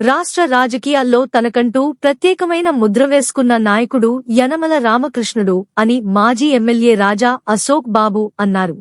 రాష్ట్ర రాజకీయాల్లో తనకంటూ ప్రత్యేకమైన ముద్ర వేసుకున్న నాయకుడు యనమల రామకృష్ణుడు అని మాజీ ఎమ్మెల్యే రాజా అశోక్ బాబు అన్నారు.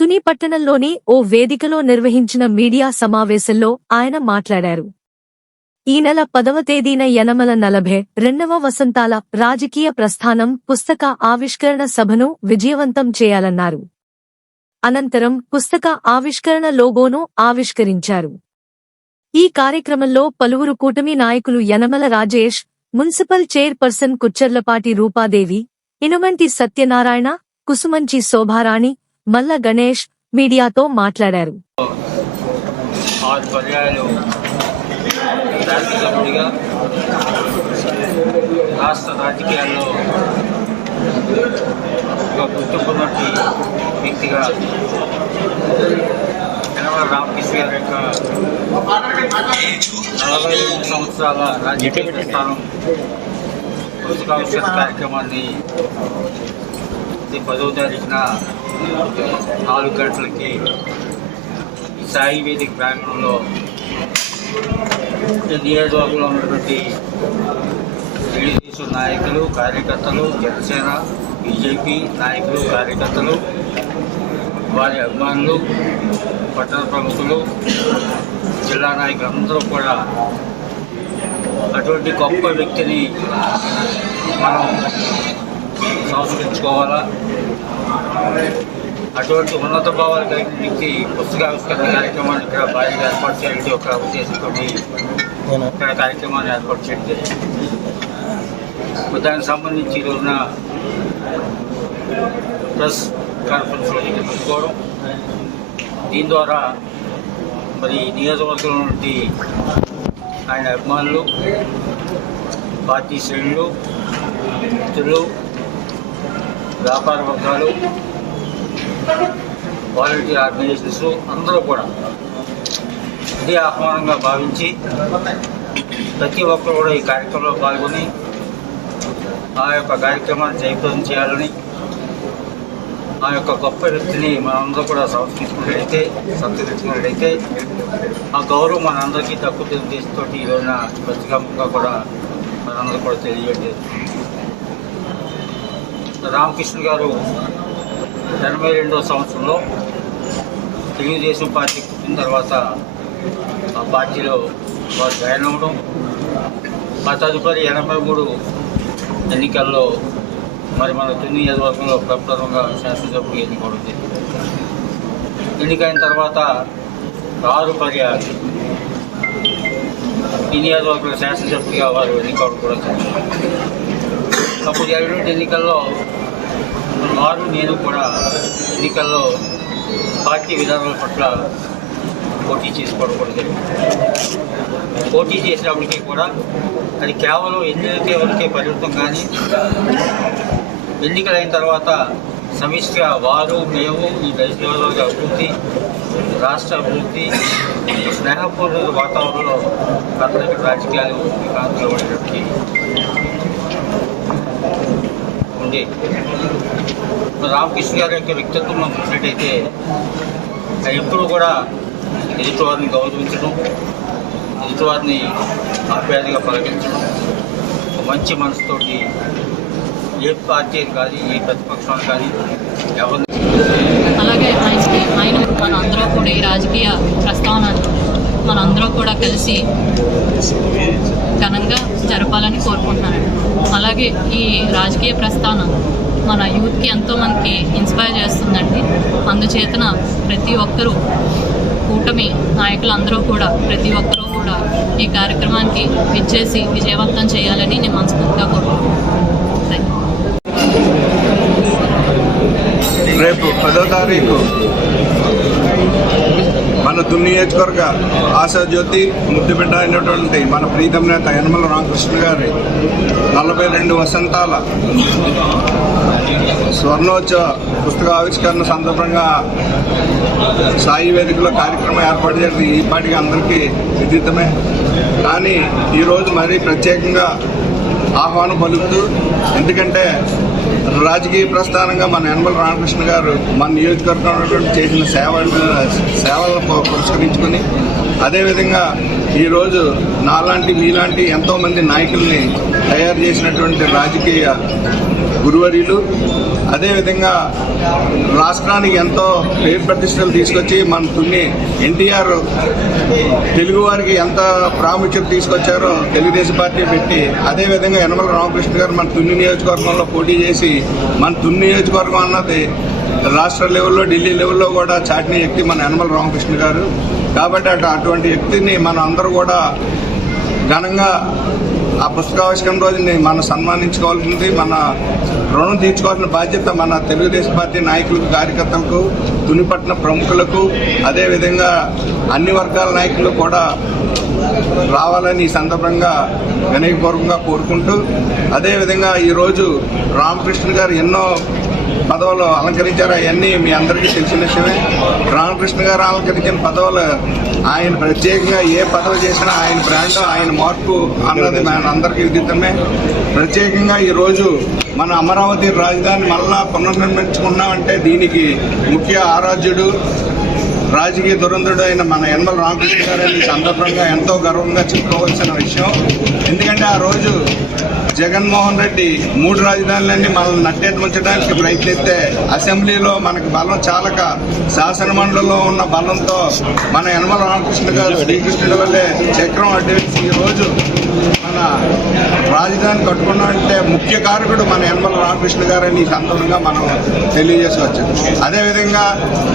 తుని పట్టణంలోని ఓ వేదికలో నిర్వహించిన మీడియా సమావేశంలో ఆయన మాట్లాడారు. ఈ నెల పదవ తేదీన యనమల నలభై రెండవ వసంతాల రాజకీయ ప్రస్థానం పుస్తక ఆవిష్కరణ సభను విజయవంతం చేయాలన్నారు. అనంతరం పుస్తక ఆవిష్కరణ లోగోను ఆవిష్కరించారు. ఈ కార్యక్రమంలో పలువురు కూటమి నాయకులు యనమల రాజేష్ మున్సిపల్ చైర్పర్సన్ కుచ్చర్లపాటి రూపాదేవి ఇనుమంటి సత్యనారాయణ కుసుమంచి శోభారాణి మల్ల గణేష్ మీడియాతో మాట్లాడారు. రాష్ట్ర రాజకీయాల్లో ఒక గుర్తింపున్నటి వ్యక్తిగా రామకృష్ణ గారి యొక్క నలభై మూడు సంవత్సరాల రాజకీయ ప్రస్థానం పుస్తకావిష్కరణ కార్యక్రమాన్ని ఈ పదవ తారీఖున నాలుగు గంటలకి సాయి వేదిక ప్రాంగణంలో నియోజకవర్గంలో ఉన్నటువంటి టీడీపీ నాయకులు కార్యకర్తలు జనసేన బీజేపీ నాయకులు కార్యకర్తలు వారి అభిమానులు పట్టణ ప్రముఖులు జిల్లా నాయకులు అందరూ కూడా అటువంటి గొప్ప వ్యక్తిని మనం సంస్కరించుకోవాలా? అటువంటి ఉన్నత భావాలు కలిగిన వ్యక్తి పుస్తకావిష్కరణ కార్యక్రమాన్ని ఇక్కడ భారీగా ఏర్పాటు చేయాలని ఒక ఉద్దేశంతో ఇక్కడ కార్యక్రమాన్ని ఏర్పాటు చేయడం జరిగింది. మరి దానికి సంబంధించి ఈ రోజున ప్రెస్ కాన్ఫరెన్స్లో పెట్టుకోవడం దీని ద్వారా మరి నియోజకవర్గంలో నుండి ఆయన అభిమానులు పార్టీ శ్రేణులు మిత్రులు వ్యాపార వర్గాలు వాలంటీర్ ఆర్గనైజేషన్స్ అందరూ కూడా ఇదే ఆహ్వానంగా భావించి ప్రతి ఒక్కరు కూడా ఈ కార్యక్రమంలో పాల్గొని ఆ యొక్క కార్యక్రమాన్ని జయప్రదం చేయాలని ఆ యొక్క గొప్ప వ్యక్తిని మనందరూ కూడా సంస్కరించినట్లయితే సంతరించినట్లయితే ఆ గౌరవం మనందరికీ తక్కువ ఉద్దేశంతో ఈ రోజున ప్రతికంగా కూడా మనందరూ కూడా తెలియజేయడం రామకృష్ణ గారు ఎనభై రెండవ సంవత్సరంలో తెలుగుదేశం పార్టీ పుట్టిన తర్వాత ఆ పార్టీలో వారు జాయిన్ అవ్వడం ఆ తదుపరి ఎనభై మూడు ఎన్నికల్లో మరి మన తుని నియోజకవర్గంలో ప్రభుత్వంగా శాసనసభ్యులు ఎన్నుకోవడం జరిగింది ఎన్నికైన తర్వాత ఆరు పర్యాలు ఈ నియోజకవర్గంలో శాసనసభ్యుడిగా వారు ఎన్నుకోవడం కూడా జరిగింది. అప్పుడు జరిగినటువంటి ఎన్నికల్లో వారు నేను కూడా ఎన్నికల్లో పార్టీ విధానాల పట్ల పోటీ చేసుకోవడం కూడా జరిగింది. పోటీ చేసినప్పటికీ కూడా అది కేవలం ఎన్నికలకే వరకే పరిమితం కానీ ఎన్నికలైన తర్వాత సమిష్టిగా వారు మేము ఈ నియోజకవర్గ అభివృద్ధి రాష్ట్ర అభివృద్ధి స్నేహపూర్వక వాతావరణంలో ప్రాథమిక రాజకీయాలు కాంతిలో ఉండేటప్పటికీ ఉంది రామకృష్ణ గారి యొక్క వ్యక్తిత్వం మనం చూసినట్టయితే ఎప్పుడు ఎప్పుడూ కూడా ఎదుటివారిని గౌరవించడం ఎదుటివారిని ఆప్యాయతగా పలకించడం మంచి మనసుతోటి ఏ పార్టీ కానీ ఏ ప్రతిపక్షాలు కానీ ఎవరిని అలాగే ఆయనకి ఆయన మన అందరూ కూడా ఈ రాజకీయ ప్రస్తావనను మనందరూ కూడా కలిసి ఘనంగా జరపాలని కోరుకుంటున్నాను. అలాగే ఈ రాజకీయ ప్రస్థానం మన యూత్కి ఎంతో మనకి ఇన్స్పైర్ చేస్తుందండి. అందుచేతన ప్రతి ఒక్కరూ కూటమి నాయకులందరూ కూడా ప్రతి ఒక్కరూ కూడా ఈ కార్యక్రమానికి విచ్చేసి విజయవంతం చేయాలని నేను మనస్ఫూర్తిగా కోరుకుంటున్నాను. రేపు పదో తారీఖు మన దున్నియోజకవర్గ ఆశాజ్యోతి ముద్దుబిడ్డ అయినటువంటి మన ప్రీతం నేత యనమల రామకృష్ణ గారి నలభై రెండు వసంతాల స్వర్ణోత్సవ పుస్తక ఆవిష్కరణ సందర్భంగా సాయి వేదికలో కార్యక్రమం ఏర్పాటు చేసి ఈ పాటికి అందరికీ విదితమే. కానీ ఈరోజు మరీ ప్రత్యేకంగా ఆహ్వానం పలుకుతూ ఎందుకంటే రాజకీయ ప్రస్థానంగా మన యనమల రామకృష్ణ గారు మన నియోజకవర్గంలో చేసిన సేవలు సేవలను పురస్కరించుకొని పురస్కరించుకుని అదేవిధంగా ఈరోజు నాలాంటి మీలాంటి ఎంతోమంది నాయకుల్ని తయారు చేసినటువంటి రాజకీయ గురువర్యులు. అదేవిధంగా రాష్ట్రానికి ఎంతో పేరు ప్రతిష్టలు తీసుకొచ్చి మన తున్ని ఎన్టీఆర్ తెలుగు వారికి ఎంత ప్రాముఖ్యత తీసుకొచ్చారో తెలుగుదేశం పార్టీ పెట్టి అదేవిధంగా యనమల రామకృష్ణ గారు మన తున్ని నియోజకవర్గంలో పోటీ చేసి మన తున్ని నియోజకవర్గం అన్నది రాష్ట్ర లెవెల్లో ఢిల్లీ లెవెల్లో కూడా చాటిన వ్యక్తి మన యనమల రామకృష్ణ గారు. కాబట్టి అటు అటువంటి వ్యక్తిని మనం అందరూ కూడా ఘనంగా ఆ పుస్తకావిష్కరణ రోజుని మనం సన్మానించుకోవాల్సింది మన రుణం తీర్చుకోవాల్సిన బాధ్యత మన తెలుగుదేశం పార్టీ నాయకులకు కార్యకర్తలకు తునిపట్న ప్రముఖులకు అదేవిధంగా అన్ని వర్గాల నాయకులు కూడా రావాలని ఈ సందర్భంగా వినయపూర్వకంగా కోరుకుంటూ అదేవిధంగా ఈరోజు రామకృష్ణ గారు ఎన్నో పదవులు అలంకరించారు. అవన్నీ మీ అందరికీ తెలిసిన విషయమే. రామకృష్ణ గారు అలంకరించిన పదవులు ఆయన ప్రత్యేకంగా ఏ పదవి చేసినా ఆయన బ్రాండ్ ఆయన మార్పు అన్నది మన అందరికీ విదితమే ప్రత్యేకంగా ఈరోజు మన అమరావతి రాజధాని మళ్ళా పునర్నిర్మించుకున్నామంటే దీనికి ముఖ్య ఆరాధ్యుడు రాజకీయ దురంధుడు అయిన మన యనమల రామకృష్ణ గారిని సందర్భంగా ఎంతో గర్వంగా చెప్పుకోవాల్సిన విషయం. ఎందుకంటే ఆ రోజు జగన్మోహన్ రెడ్డి మూడు రాజధానులన్నీ మనల్ని నట్టేర్మించడానికి ఉంచడానికి ప్రయత్నిస్తే అసెంబ్లీలో మనకు బలం చాలక శాసనమండలిలో ఉన్న బలంతో మన యనమల రామకృష్ణ గారు శ్రీకృష్ణుడి వల్లే చక్రం అడ్డేసి ఈ రోజు మన రాజధాని కట్టుకున్నామంటే ముఖ్య కారకుడు మన యనమల రామకృష్ణ గారని సంతోషంగా సందర్భంగా మనం తెలియజేసుకోవచ్చు అదేవిధంగా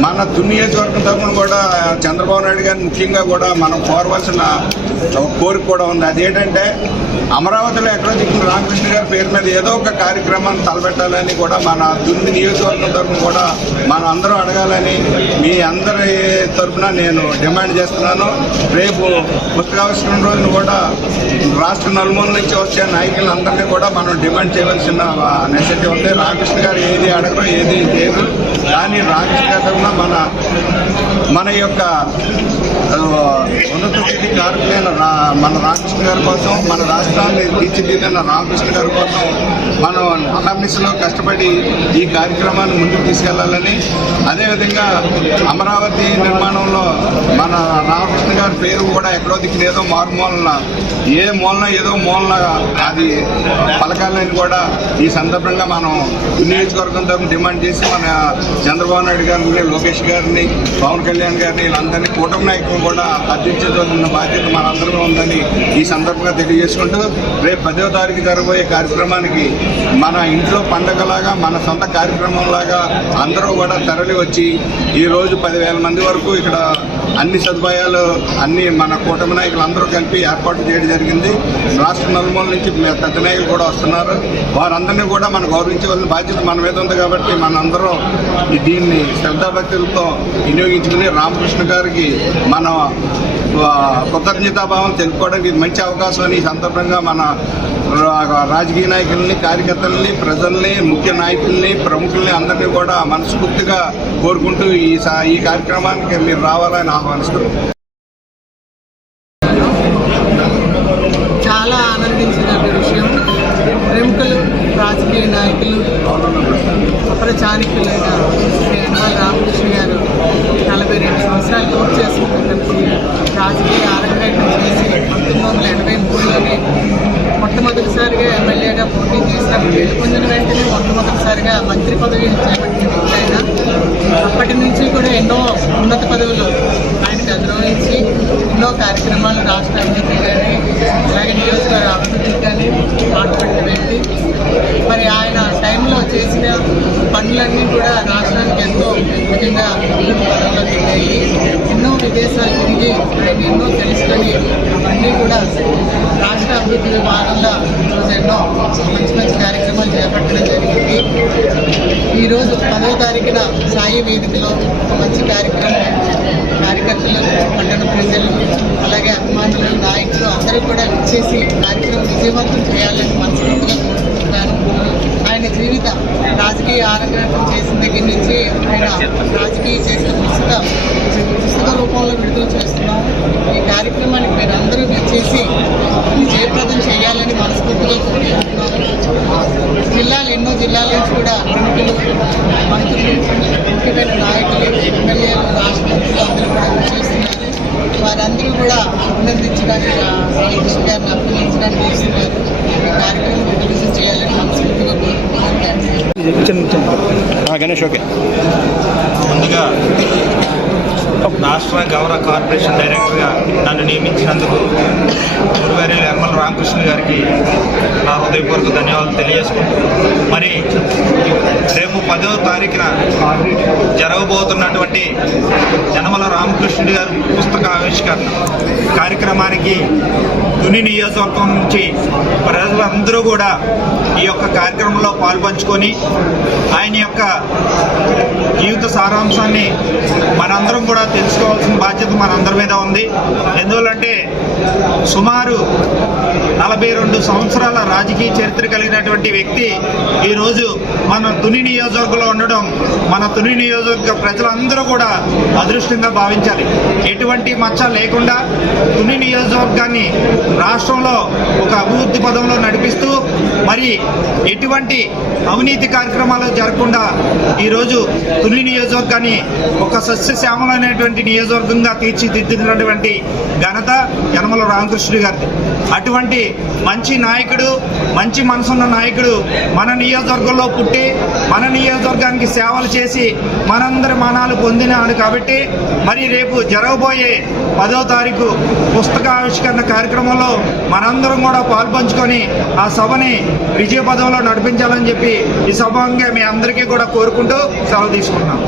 మన తుని తరఫున కూడా చంద్రబాబు నాయుడు గారిని ముఖ్యంగా కూడా మనం కోరవలసిన ఒక కోరిక కూడా ఉంది. అదేంటంటే అమరావతిలో ఎక్కడో దిక్కున రామకృష్ణ గారి పేరు మీద ఏదో ఒక కార్యక్రమాన్ని తలపెట్టాలని కూడా మన తుని నియోజకవర్గం తరఫున కూడా మనం అందరూ అడగాలని మీ అందరి తరఫున నేను డిమాండ్ చేస్తున్నాను. రేపు పుస్తకావిష్కరణ రోజున కూడా రాష్ట్ర నలుమూల నుంచి వచ్చే నాయకులందరినీ కూడా మనం డిమాండ్ చేయవలసిన నెసెసిటీ ఉంది. రామకృష్ణ గారు ఏది అడగరు ఏది చేయరు కానీ రామకృష్ణ గారి తరఫున మన మన యొక్క ఉన్నత స్థితి కారకులైన రా- మన రామకృష్ణ గారి కోసం మన రాష్ట్రాన్ని తీర్చిదిద్దిన రామకృష్ణ గారి కోసం మనం అహర్నిశలో కష్టపడి ఈ కార్యక్రమాన్ని ముందుకు తీసుకెళ్ళాలని అదేవిధంగా అమరావతి నిర్మాణంలో మన రామకృష్ణ గారి పేరు కూడా ఎక్కడో దిక్కున ఏదో మారుమూలన ఏ మూలన ఏదో మూలన అది పలకాలని కూడా ఈ సందర్భంగా మనం నియోజకవర్గం తరఫున డిమాండ్ చేసి మన చంద్రబాబు నాయుడు గారిని లోకేష్ గారిని పవన్ కళ్యాణ్ గారిని వీళ్ళందరినీ కూటమి నాయకులు కూడా అధ్యక్షించాల్సిన బాధ్యత మనందరిలో ఉందని ఈ సందర్భంగా తెలియజేసుకుంటూ రేపు పదో తారీఖు జరగబోయే కార్యక్రమానికి మన ఇంట్లో పండగలాగా మన సొంత కార్యక్రమంలాగా అందరూ కూడా తరలి వచ్చి ఈరోజు పదివేల మంది వరకు ఇక్కడ అన్ని సదుపాయాలు అన్ని మన కూటమి నాయకులు అందరూ కలిపి ఏర్పాటు చేయడం జరిగింది. రాష్ట్ర నలుమూల నుంచి పెద్ద నాయకులు కూడా వస్తున్నారు. వారందరినీ కూడా మనం గౌరవించవలసిన బాధ్యత మన మీద ఉంది కాబట్టి మనందరం ఈ దీన్ని శ్రద్ధాభక్తులతో వినియోగించుకుని రామకృష్ణ గారికి మన కృతజ్ఞతాభావం తెలుపుకోవడానికి ఇది మంచి అవకాశం అని ఈ సందర్భంగా మన రాజకీయ నాయకుల్ని కార్యకర్తల్ని ప్రజల్ని ముఖ్య నాయకుల్ని ప్రముఖుల్ని అందరినీ కూడా మనస్ఫూర్తిగా కోరుకుంటూ ఈ సా- ఈ కార్యక్రమానికి మీరు రావాలని ఆహ్వానిస్తున్నాం. చాలా ఆనందించిన విషయం. ప్రముఖులు రాజకీయ నాయకులు ప్రచారికులైన రామకృష్ణ గారు నలభై రెండు సంవత్సరాలు పూర్తి రాజకీయ అరంగేటం చేసి పంతొమ్మిది వందల ఎనభై మూడులోనే మొట్టమొదటిసారిగా ఎమ్మెల్యేగా పోటీ చేసినప్పుడు గెలుపొందిన వెంటనే మొట్టమొదటిసారిగా మంత్రి పదవి చేపట్టిన ఆయన. అప్పటి నుంచి కూడా ఎన్నో ఉన్నత పదవులు ఆయనకు అధిరోహించి ఎన్నో కార్యక్రమాలు రాష్ట్ర అభివృద్ధి కానీ అలాగే నియోజకవర్గ అభివృద్ధి కానీ పాటుపడిన వ్యక్తి. మరి ఆయన టైంలో చేసిన తిరిగి ఎన్నో తెలుసుకొని అవన్నీ కూడా రాష్ట్ర అభివృద్ధి భాగంగా ఈరోజు ఎన్నో మంచి మంచి కార్యక్రమాలు చేపట్టడం జరిగింది. ఈరోజు పదో తారీఖున సాయి వేదికలో ఒక మంచి కార్యక్రమం కార్యకర్తలు పట్టణ ప్రజలు అలాగే అభిమానులు నాయకులు అందరూ కూడా ఇచ్చేసి కార్యక్రమం విజయవంతం చేయాలని మనస్ఫూర్తిగా కోరుకుంటున్నాను ఆయన జీవిత రాజకీయ ఆరంగేటం చేసిన దగ్గర నుంచి ఆయన రాజకీయ చేసిన పుస్తకం పుస్తక రూపంలో విడుదల చేస్తున్నాం ఈ కార్యక్రమానికి మీరు అందరూ వచ్చేసి విజయప్రదం చేయాలని మనస్ఫూర్తిగా కోరుకుంటున్నాను జిల్లాలు ఎన్నో జిల్లాల నుంచి కూడా ప్రముఖులు మంత్రులు ముఖ్యమైన నాయకులు ఎమ్మెల్యేలు రాష్ట్ర మంత్రులు అందరూ కూడా చేస్తున్నారు వారందరూ కూడా అభినందించడానికి రామకృష్ణ గారిని అభినందించడానికి వస్తున్నారు ఈ కార్యక్రమం విడుదల చేయాలి గణేష్ ఓకే. ముందుగా రాష్ట్ర గౌరవ కార్పొరేషన్ డైరెక్టర్గా నన్ను నియమించినందుకు గురువారి యర్మల రామకృష్ణ గారికి నా హృదయపూర్వక ధన్యవాదాలు తెలియజేసుకుంటూ మరి రేపు పదో తారీఖున జరగబోతున్నటువంటి జనమల రామకృష్ణుడి గారి పుస్తక ఆవిష్కరణ కార్యక్రమానికి తుని నియోజకవర్గం నుంచి ప్రజలందరూ కూడా ఈ యొక్క కార్యక్రమంలో పాల్పంచుకొని ఆయన యొక్క జీవిత సారాంశాన్ని మనందరం కూడా తెలుసుకోవాల్సిన బాధ్యత మనందరి మీద ఉంది. ఎందువల్లంటే సుమారు నలభై రెండు సంవత్సరాల రాజకీయ చరిత్ర కలిగినటువంటి వ్యక్తి ఈరోజు మన తుని నియోజకవర్గంలో ఉండడం మన తుని నియోజకవర్గ ప్రజలందరూ కూడా అదృష్టంగా భావించాలి. ఎటువంటి మచ్చ లేకుండా తుని నియోజకవర్గాన్ని రాష్ట్రంలో ఒక అభివృద్ధి పదంలో నడిపిస్తూ మరి ఎటువంటి అవినీతి కార్యక్రమాలు జరగకుండా ఈరోజు తుని నియోజకవర్గాన్ని ఒక సస్యశ్యామలైనటువంటి నియోజకవర్గంగా తీర్చిదిద్దినటువంటి ఘనత యనమల రామకృష్ణుడు గారిది. అటువంటి మంచి నాయకుడు మంచి మనసున్న నాయకుడు మన నియోజకవర్గంలో పుట్టి మన నియోజకవర్గానికి సేవలు చేసి మనందరి మనాలు పొందినాడు కాబట్టి మరి రేపు జరగబోయే పదో తారీఖు పుస్తకావిష్కరణ కార్యక్రమంలో మనందరం కూడా పాల్పంచుకొని ఆ సభని విజయపదంలో నడిపించాలని చెప్పి ఈ సభంగా మీ అందరికీ కూడా కోరుకుంటూ సెలవు తీసుకున్నాం